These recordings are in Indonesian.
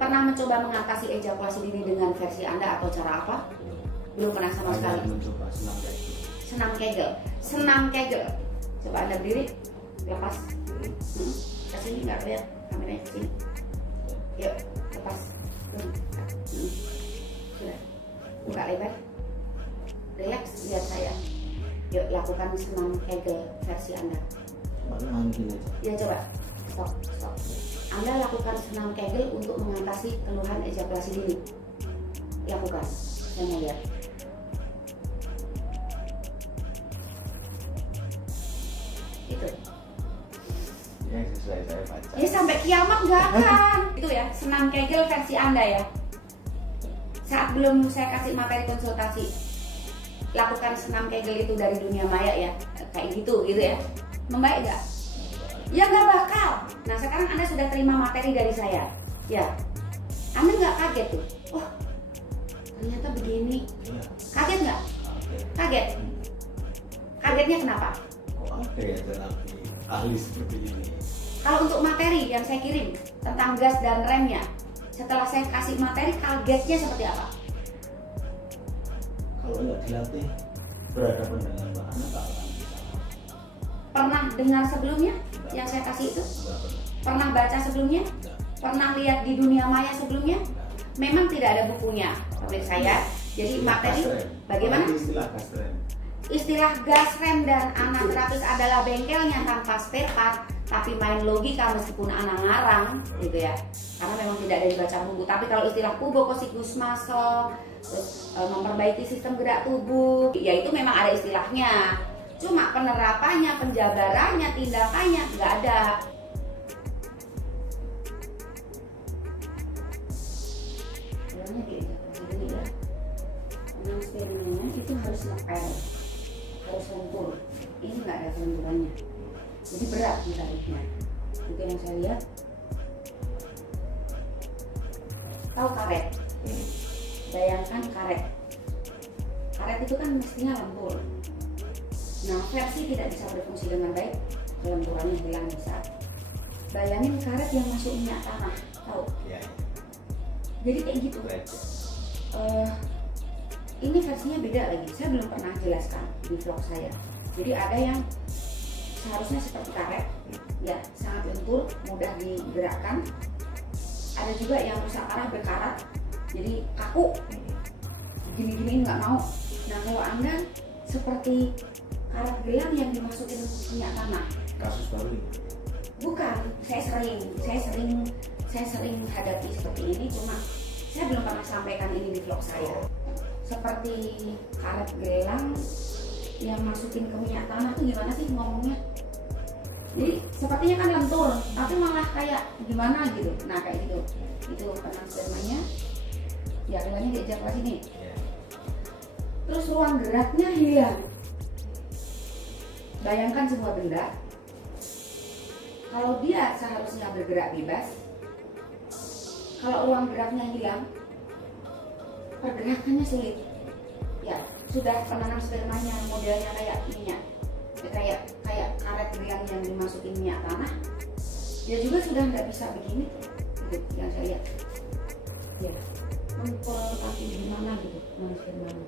Pernah mencoba mengatasi ejakulasi dini dengan versi Anda atau cara apa? Belum pernah sama sekali. Mencoba senam Kegel. Senam Kegel. Senam Kegel. Coba Anda berdiri, lepas. Kesini nggak lihat kameranya kesini. Yuk, lepas. Sudah. Buka lebar. Relax, lihat saya. Yuk, lakukan senam Kegel versi Anda. Nahan gini aja. Ya coba. Stop. Anda lakukan senam Kegel untuk mengatasi keluhan ejakulasi dini. Lakukan. Saya mau lihat. Itu. Ya sesuai saya baca. Ya sampai kiamat nggak akan. Itu ya, senam Kegel versi Anda ya. Saat belum saya kasih materi konsultasi, lakukan senam Kegel itu dari dunia maya ya, kayak gitu ya. Membaik nggak? Ya nggak bakal. Nah sekarang Anda sudah terima materi dari saya, ya. Anda nggak kaget tuh? Oh, ternyata begini. Ya. Kaget nggak? Kaget. Kagetnya kenapa? Kok ada ya terapi ahli seperti ini? Kalau untuk materi yang saya kirim tentang gas dan remnya, setelah saya kasih materi, kagetnya seperti apa? Kalau nggak dilatih berhadapan dengan bahan tak akan bisa. Pernah dengar sebelumnya yang saya kasih itu? Nggak pernah. Pernah baca sebelumnya? Nggak. Pernah lihat di dunia maya sebelumnya? Memang tidak ada bukunya, pemirsa saya. Jadi materi bagaimana? Istilah gas rem. Istilah gas rem dan anaterapis adalah bengkelnya tanpa spare part, tapi main logika meskipun anak ngarang, gitu ya. Karena memang tidak ada dibaca buku. Tapi kalau istilah kubokosikus muscle, terus memperbaiki sistem gerak tubuh, ya itu memang ada istilahnya. Cuma penerapannya, penjabarannya, tindakannya nggak ada. Sebenarnya kayak gini ya. Eksperimennya itu harus ngepel, harus lentur. Ini nggak ada kelenturannya, jadi berat ditariknya. Itu yang saya lihat. Tahu karet? Bayangkan karet. Karet itu kan mestinya lentur. Nah, versi tidak bisa berfungsi dengan baik, kelenturannya hilang bisa. Bayangin karet yang masuk minyak tanah, tahu? Ya. Jadi kayak gitu. Ini versinya beda lagi. Saya belum pernah jelaskan di vlog saya. Jadi ada yang seharusnya seperti karet, ya sangat lentur, mudah digerakkan. Ada juga yang rusak parah berkarat, jadi kaku, gini-gini nggak mau. Nah kalau Anda seperti karet gelang yang dimasukin minyak tanah. Kasus baru ini. Bukan, saya sering hadapi seperti ini, cuma saya belum pernah sampaikan ini di vlog saya. Seperti karet gelang yang masukin ke minyak tanah itu gimana sih ngomongnya? Jadi sepertinya kan lentur, tapi malah kayak gimana gitu. Nah kayak gitu, itu penang spermanya. Ya kelihatan diajak ke sini. Terus ruang geraknya hilang. Bayangkan sebuah benda, kalau dia seharusnya bergerak bebas, kalau ruang geraknya hilang, pergerakannya sulit. Ya, sudah penanam spermanya modelnya kayak minyak, kayak karet gelang yang dimasukin minyak tanah. Dia juga sudah nggak bisa begini, gitu, yang saya lihat. Ya, mengkol kaki gimana gitu, penanam spermanya.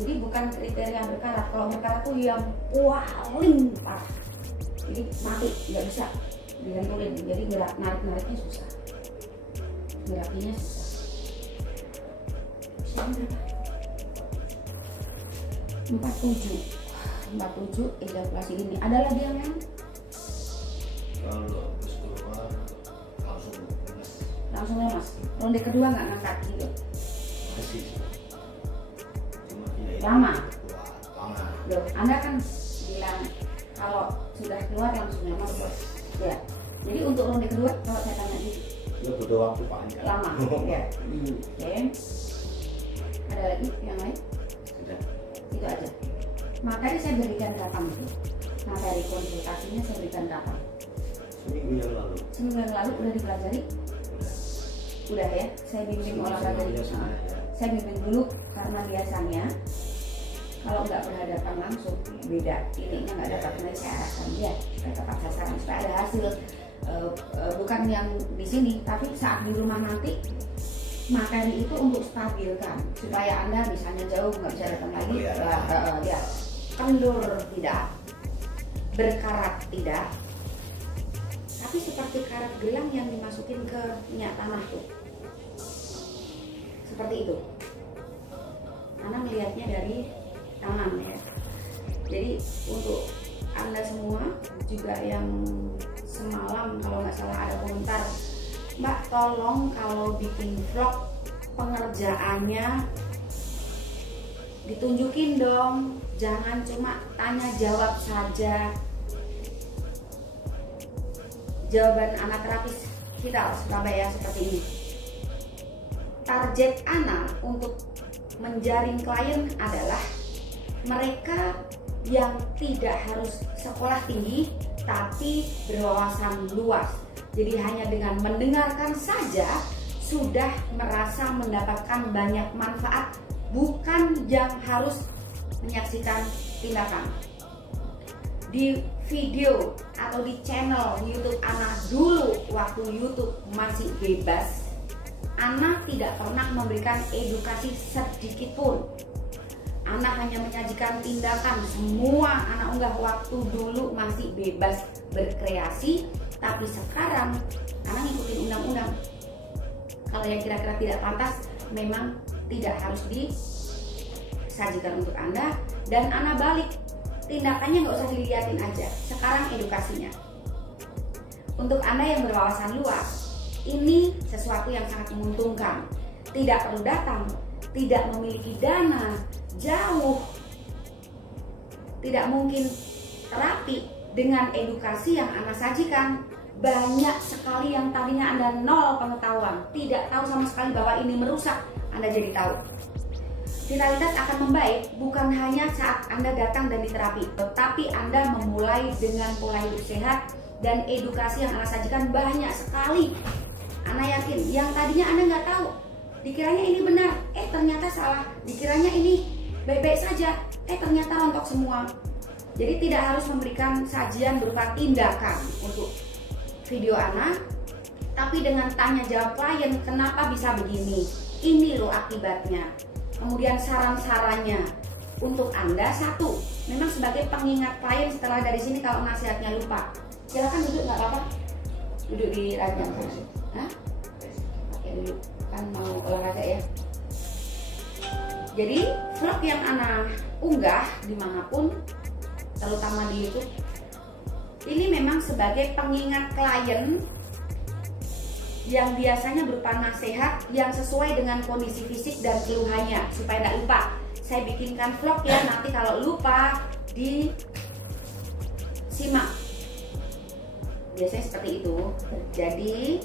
Jadi bukan kriteria berkarat. Kalau berkarat tuh yang paling parah. Jadi mati, nggak bisa digantulin. Jadi narik-nariknya susah. Gerakinya susah. Usianya berapa? 47 ejakulasi ini. Ada lagi yang lain? Kalau habis keluar langsung Langsung lemas. Ronde kedua nggak ngangkat gitu. masih. Cuma ya Lama. Lama. Loh, Anda kan bilang kalau sudah keluar langsung lemas. Ya. Jadi untuk ronde kedua kalau saya tanya gitu. Ya butuh waktu panjang. Lama. Ya. Oke. Ada lagi yang lain? Sudah. Itu aja. Materi saya berikan kapan itu? Materi konsultasinya saya berikan kapan? Seminggu yang lalu. Seminggu yang lalu udah dipelajari? Udah ya. Saya bimbing olahraga di sana. Saya bimbing dulu karena biasanya kalau nggak berhadapan langsung beda. Ininya nggak dapat, saya arahkan dia supaya tepat sasaran, supaya ada hasil bukan yang di sini, tapi saat di rumah nanti makan itu untuk stabilkan supaya Anda misalnya jauh nggak bisa datang lagi, ya kendur tidak, berkarat tidak, tapi seperti karat gelang yang dimasukin ke minyak tanah tuh, seperti itu. Anda melihatnya dari tangan ya. Jadi untuk Anda semua juga yang semalam kalau nggak salah ada komentar, Mbak tolong kalau bikin vlog pengerjaannya ditunjukin dong, jangan cuma tanya jawab saja. Jawaban anak terapis kita Surabaya seperti ini. Target anak untuk menjaring klien adalah mereka yang tidak harus sekolah tinggi tapi berwawasan luas. Jadi hanya dengan mendengarkan saja sudah merasa mendapatkan banyak manfaat, bukan yang harus menyaksikan tindakan. Di video atau di channel YouTube Ana dulu waktu YouTube masih bebas, Ana tidak pernah memberikan edukasi sedikit pun. Ana hanya menyajikan tindakan. Semua Ana unggah waktu dulu masih bebas berkreasi, tapi sekarang Ana ngikutin undang-undang. Kalau yang kira-kira tidak pantas memang tidak harus disajikan untuk Anda, dan Ana balik. Tindakannya nggak usah dilihatin aja, sekarang edukasinya. Untuk Anda yang berwawasan luas, ini sesuatu yang sangat menguntungkan. Tidak perlu datang, tidak memiliki dana, jauh, tidak mungkin terapi. Dengan edukasi yang Anda sajikan, banyak sekali yang tadinya Anda nol pengetahuan, tidak tahu sama sekali bahwa ini merusak, Anda jadi tahu. Vitalitas akan membaik bukan hanya saat Anda datang dan diterapi, tetapi Anda memulai dengan pola hidup sehat dan edukasi yang Anda sajikan banyak sekali. Ana yakin yang tadinya Anda nggak tahu, dikiranya ini benar, ternyata salah, dikiranya ini baik-baik saja, ternyata rontok semua. Jadi tidak harus memberikan sajian berupa tindakan untuk video Ana, tapi dengan tanya jawab klien, kenapa bisa begini, ini loh akibatnya. Kemudian saran-sarannya untuk Anda, satu, memang sebagai pengingat klien setelah dari sini kalau nasihatnya lupa, silakan duduk, nggak apa-apa, duduk di ranjang. Oke, duduk, kan mau olahraga ya. Jadi vlog yang Ana unggah dimanapun, terutama di YouTube, ini memang sebagai pengingat klien yang biasanya berupa nasihat yang sesuai dengan kondisi fisik dan keluhannya supaya tidak lupa. Saya bikinkan vlog ya, nanti kalau lupa disimak. Biasanya seperti itu. Jadi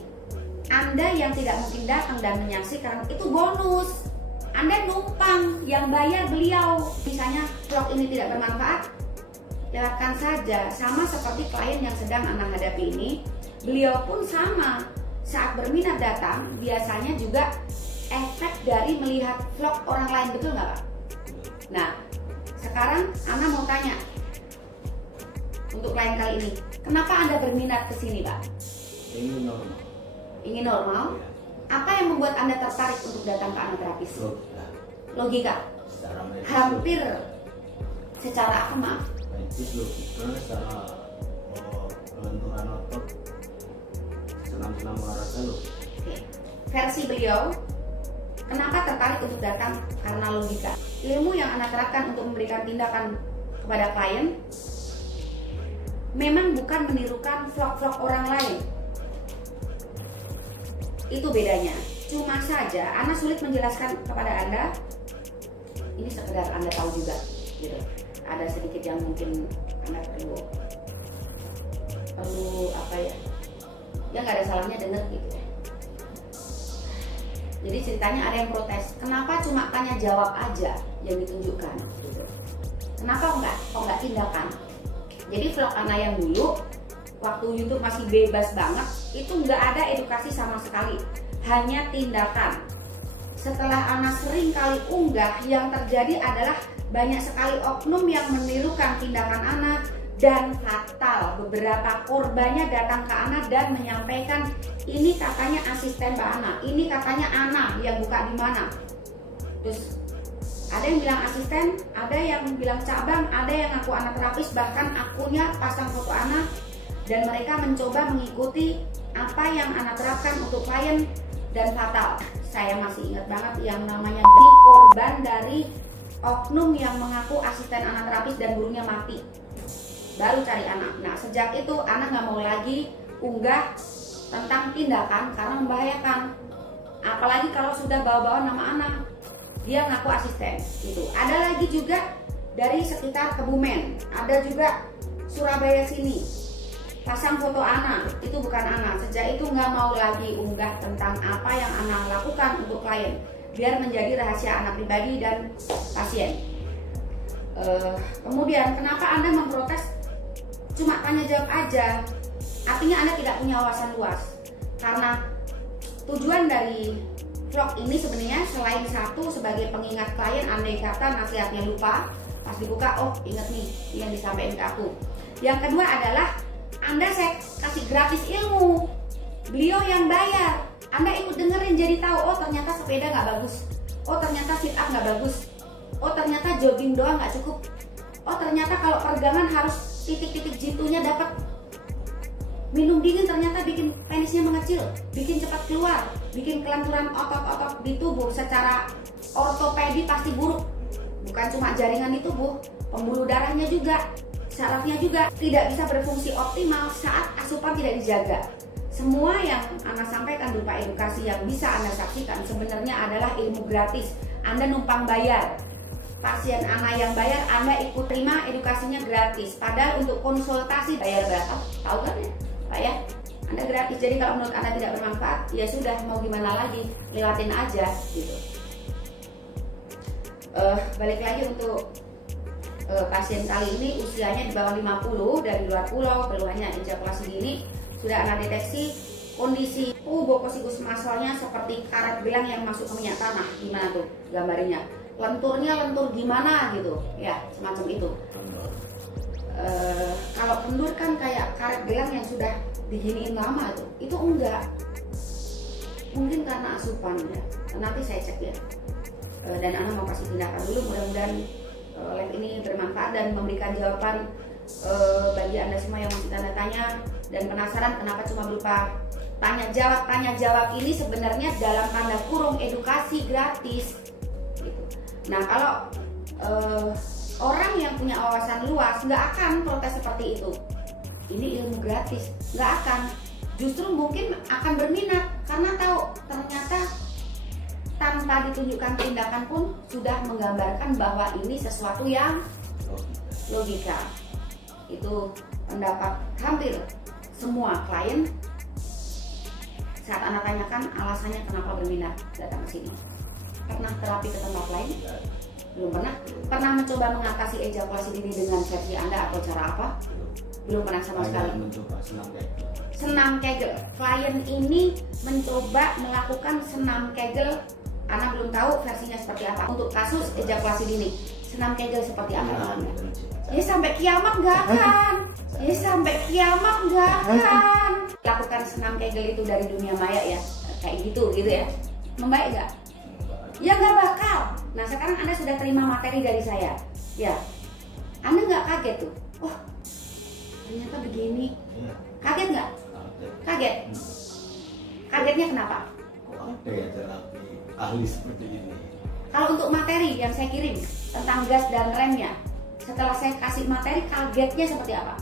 Anda yang tidak mungkin datang dan menyaksikan itu bonus. Anda numpang, yang bayar beliau. Misalnya vlog ini tidak bermanfaat, lewatkan saja. Sama seperti klien yang sedang Anda hadapi ini, beliau pun sama. Saat berminat datang, biasanya juga efek dari melihat vlog orang lain, betul nggak Pak? Nah, sekarang Ana mau tanya untuk klien kali ini, kenapa Anda berminat ke sini Pak? Ingin normal. Ingin normal? Ya. Apa yang membuat Anda tertarik untuk datang ke Ana Terapis? Logika. Hampir secara apa maaf? Logika, secara kelenturan otot, senam-senam olahraga loh. Versi beliau, kenapa tertarik untuk datang? Karena logika. Ilmu yang Anda terapkan untuk memberikan tindakan kepada klien memang bukan menirukan vlog-vlog orang lain. Itu bedanya. Cuma saja Ana sulit menjelaskan kepada Anda. Ini sekedar Anda tahu juga gitu. Ada sedikit yang mungkin Anda perlu apa ya, ya nggak ada salahnya denger gitu. Jadi ceritanya ada yang protes, kenapa cuma tanya jawab aja yang ditunjukkan gitu. Kenapa kok nggak tindakan? Jadi vlog Ana yang dulu waktu YouTube masih bebas banget, itu nggak ada edukasi sama sekali, hanya tindakan. Setelah Ana sering kali unggah, yang terjadi adalah banyak sekali oknum yang menirukan tindakan Ana dan fatal. beberapa korbannya datang ke Ana dan menyampaikan ini katanya asisten Mbak Ana, ini katanya Ana yang buka di mana. Terus ada yang bilang asisten, ada yang bilang cabang, ada yang ngaku Ana terapis, bahkan akunnya pasang foto Ana, dan mereka mencoba mengikuti apa yang Ana terapkan untuk klien, dan fatal. Saya masih ingat banget yang namanya di korban dari oknum yang mengaku asisten Ana terapis dan burungnya mati. Baru cari Ana. Nah, sejak itu Ana nggak mau lagi unggah tentang tindakan karena membahayakan. Apalagi kalau sudah bawa-bawa nama Ana, dia ngaku asisten. Gitu. Ada lagi juga dari sekitar Kebumen, ada juga Surabaya sini, pasang foto Ana, itu bukan Ana. Sejak itu nggak mau lagi unggah tentang apa yang Ana lakukan untuk klien, biar menjadi rahasia Ana pribadi dan pasien. Kemudian kenapa Anda memprotes cuma tanya jawab aja? Artinya Anda tidak punya wawasan luas. Karena tujuan dari vlog ini sebenarnya selain satu sebagai pengingat klien, andai kata nasihatnya lupa, pas dibuka, oh ingat nih yang disampaikan ke aku. Yang kedua adalah Anda saya kasih gratis ilmu, beliau yang bayar. Anda ikut dengerin jadi tahu, oh ternyata sepeda nggak bagus, oh ternyata sit up nggak bagus, oh ternyata jogging doang nggak cukup, oh ternyata kalau peregangan harus titik-titik jitunya dapat. Minum dingin ternyata bikin penisnya mengecil, bikin cepat keluar, bikin kelenturan otot-otot di tubuh secara ortopedi pasti buruk. Bukan cuma jaringan di tubuh, pembuluh darahnya juga, sarafnya juga tidak bisa berfungsi optimal saat asupan tidak dijaga. Semua yang Ana sampaikan berupa edukasi yang bisa Anda saksikan sebenarnya adalah ilmu gratis. Anda numpang bayar. Pasien Ana yang bayar, Anda ikut terima edukasinya gratis. Padahal untuk konsultasi bayar berapa? Tahu kan ya? Pak ya? Anda gratis. Jadi kalau menurut Anda tidak bermanfaat, ya sudah, mau gimana lagi, lewatin aja gitu. Balik lagi untuk pasien kali ini usianya di bawah 50, dari luar pulau, keluhannya ejakulasi dini. Sudah Ana deteksi kondisi bokosikus masalnya seperti karet gelang yang masuk ke minyak tanah. Gimana tuh gambarnya? Lenturnya lentur gimana gitu ya, semacam itu. Kalau kendur kan kayak karet gelang yang sudah diginiin lama tuh, itu enggak, mungkin karena asupan ya. Nanti saya cek ya. Dan Ana mau kasih tindakan dulu, mudah-mudahan live ini bermanfaat dan memberikan jawaban bagi Anda semua yang masih tanda tanya dan penasaran kenapa cuma berupa tanya jawab ini sebenarnya dalam tanda kurung edukasi gratis gitu. Nah, kalau orang yang punya wawasan luas nggak akan protes seperti itu. Ini ilmu gratis, nggak akan. Justru mungkin akan berminat karena tahu ternyata tanpa ditunjukkan tindakan pun sudah menggambarkan bahwa ini sesuatu yang logika. Itu pendapat hampir semua klien saat Anda tanyakan alasannya kenapa berminat datang ke sini. Pernah terapi ke tempat lain? Belum pernah. Pernah mencoba mengatasi ejakulasi dini dengan versi Anda atau cara apa? Belum pernah sama sekali. Mencoba senam Kegel. Klien ini mencoba melakukan senam Kegel. Ana belum tahu versinya seperti apa. Untuk kasus ejakulasi dini, senam Kegel seperti apa? Ya sampai kiamat nggak akan. Ya sampai kiamat nggak akan. Lakukan senam Kegel itu dari dunia maya ya, kayak gitu ya. Membaik nggak? Ya nggak bakal. Nah sekarang Anda sudah terima materi dari saya, ya. Anda nggak kaget tuh? Oh, ternyata begini. Kaget nggak? Kaget. Kagetnya kenapa? Kok ada ya terapi ahli seperti ini? Kalau untuk materi yang saya kirim tentang gas dan remnya, setelah saya kasih materi, kagetnya seperti apa?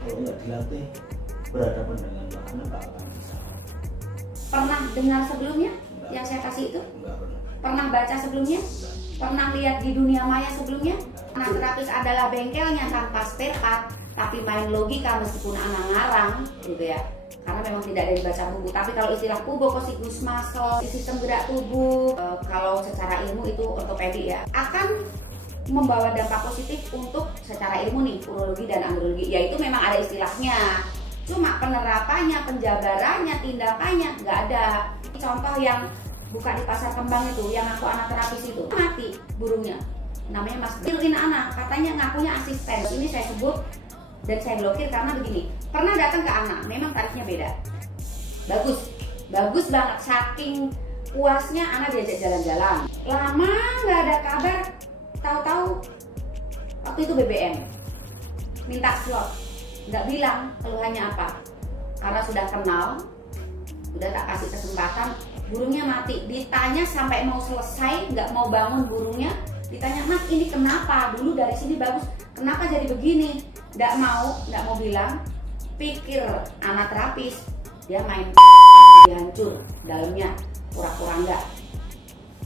Kalau nggak dilatih berhadapan dengan bahan nggak akan bisa. Pernah dengar sebelumnya yang saya kasih itu? Nggak pernah. Pernah baca sebelumnya? Pernah lihat di dunia maya sebelumnya? Nah, terapis adalah bengkelnya tanpa spare part, tapi main logika meskipun anak ngarang gitu ya. Karena memang tidak dari baca buku. Tapi kalau istilah bokosikus muscle, sistem gerak tubuh, kalau secara ilmu itu ortopedi ya, akan membawa dampak positif untuk secara ilmu nih, urologi dan andrologi. Ya itu memang ada istilahnya. Cuma penerapannya, penjabarannya, tindakannya nggak ada. Contoh yang buka di pasar kembang itu, yang aku anak terapis itu mati burungnya, namanya Mas Tiruin anak, katanya ngakunya asisten. Ini saya sebut dan saya blokir karena begini. Pernah datang ke Ana, memang tarifnya beda. Bagus banget, saking puasnya Ana diajak jalan-jalan. Lama nggak ada kabar, tahu-tahu waktu itu BBM minta slot, nggak bilang keluhannya apa. Karena sudah kenal, udah tak kasih kesempatan, burungnya mati. Ditanya sampai mau selesai, nggak mau bangun burungnya. Ditanya, Mas ini kenapa? Dulu dari sini bagus, kenapa jadi begini? Nggak mau bilang. Pikir anak terapis, dia main dia hancur dalamnya, pura-pura enggak.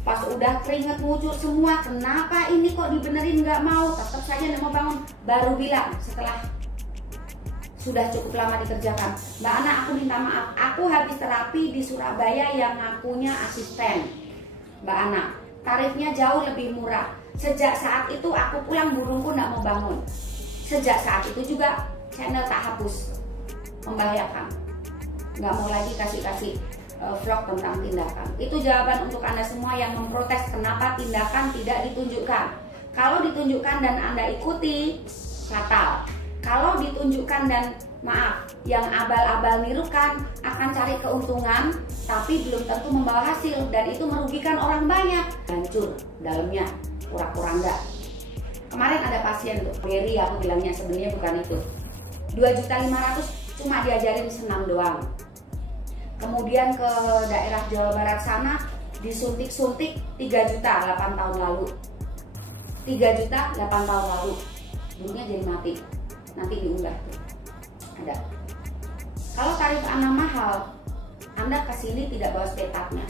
Pas udah keringet ngucur semua, kenapa ini kok dibenerin nggak mau? Tetap saja nggak mau bangun. Baru bilang setelah sudah cukup lama dikerjakan, Mbak Ana aku minta maaf, aku habis terapi di Surabaya yang ngakunya asisten. Mbak Ana, tarifnya jauh lebih murah. Sejak saat itu aku pulang burungku nggak mau bangun. Sejak saat itu juga channel tak hapus, membahayakan. Nggak mau lagi kasih vlog tentang tindakan. Itu jawaban untuk Anda semua yang memprotes kenapa tindakan tidak ditunjukkan. Kalau ditunjukkan dan Anda ikuti, fatal. Kalau ditunjukkan dan maaf, yang abal-abal nirukan akan cari keuntungan tapi belum tentu membawa hasil, dan itu merugikan orang banyak. Hancur dalamnya, pura-pura enggak. Kemarin ada pasien tuh, Berry aku bilangnya, sebenarnya bukan itu. 2.500.000 cuma diajarin senam doang. Kemudian ke daerah Jawa Barat sana disuntik-suntik 3 juta 8 tahun lalu. 3 juta 8 tahun lalu. Burungnya jadi mati. Nanti diunggah tuh. Ada. Kalau tarif Anda mahal, Anda kesini tidak bawa spare part-nya.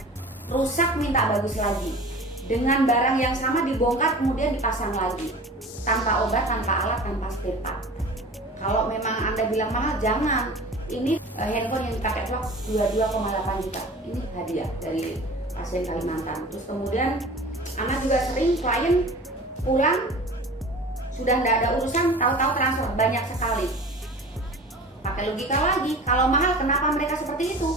Rusak minta bagus lagi. Dengan barang yang sama dibongkar kemudian dipasang lagi. Tanpa obat, tanpa alat, tanpa spare part. Kalau memang Anda bilang mahal, jangan. Ini handphone yang dipakai vlog 22,8 juta. Ini hadiah dari pasien Kalimantan. Terus kemudian Anda juga sering klien pulang sudah tidak ada urusan, tahu-tahu transfer banyak sekali. Pakai logika lagi, kalau mahal kenapa mereka seperti itu?